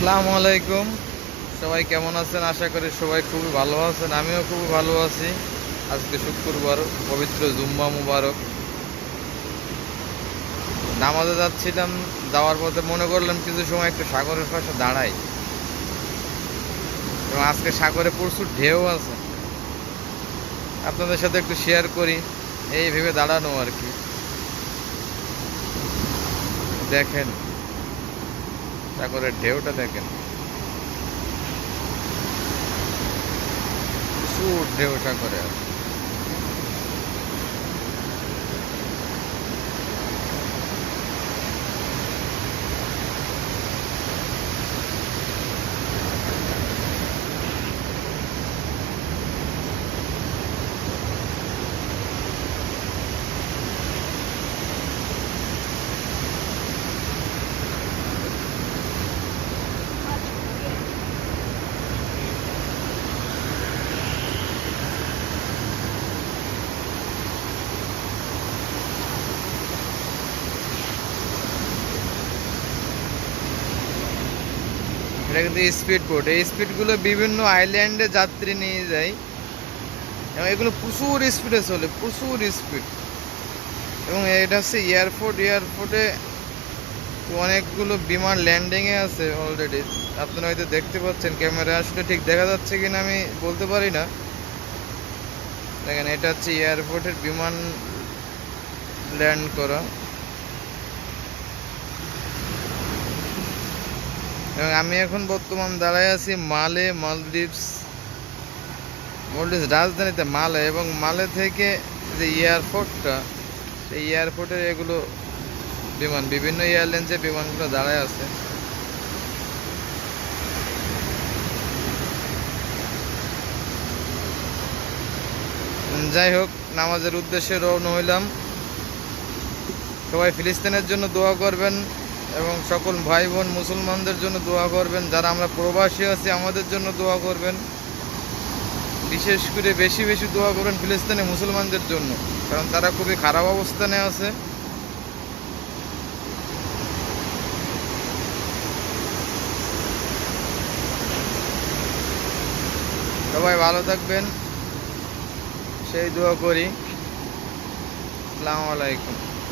আসসালামু আলাইকুম। সবাই কেমন আছেন? আশা করি সবাই খুবই ভালো আছেন। আমিও খুবই ভালো আছি। আজকে শুক্রবার, পবিত্র জুম্মা মুবারক। নামাজে যাচ্ছিলাম, যাওয়ার পথে মনে করলাম কিছু সময় একটু সাগরের পাশে দাঁড়াই। এবং আজকে সাগরে প্রচুর ঢেউ আছে, আপনাদের সাথে একটু শেয়ার করি, এই ভেবে দাঁড়ানো আর কি। দেখেন সাগরের ঢেউটা, দেখেন প্রচুর ঢেউ সাগরে আছে। এটা কিন্তু স্পিড বোট। এই স্পিডগুলো বিভিন্ন আইল্যান্ডে যাত্রী নিয়ে যায় এবং এগুলো প্রচুর স্পিডে চলে, প্রচুর স্পিড। এবং এটা হচ্ছে এয়ারপোর্ট। এয়ারপোর্টে অনেকগুলো বিমান ল্যান্ডিংয়ে আছে অলরেডি। আপনারা হয়তো দেখতে পাচ্ছেন, ক্যামেরা আসলে ঠিক দেখা যাচ্ছে কিনা আমি বলতে পারি না। দেখেন, এটা হচ্ছে এয়ারপোর্টের বিমান ল্যান্ড করা। এবং আমি এখন বর্তমান দাঁড়ায় আছি মালদ্বীপস রাজধানীতে মালে। এবং মালে থেকে যে এয়ারপোর্টটা, সেই এয়ারপোর্টের এগুলো বিমান, বিভিন্ন এয়ারলাইন্সের বিমানগুলো দাঁড়ায় আছে। যাই হোক, নামাজের উদ্দেশ্যে রওনা হইলাম। সবাই ফিলিস্তিনের জন্য দোয়া করবেন এবং সকল ভাই বোন মুসলমানদের জন্য দোয়া করবেন। যারা আমরা প্রবাসী আছি আমাদের জন্য দোয়া করবেন। বিশেষ করে বেশি বেশি দোয়া করবেন ফিলিস্তিনি মুসলমানদের জন্য, কারণ তারা খুবই খারাপ অবস্থানে আছে। সবাই ভালো থাকবেন, সেই দোয়া করি। আসসালামু আলাইকুম।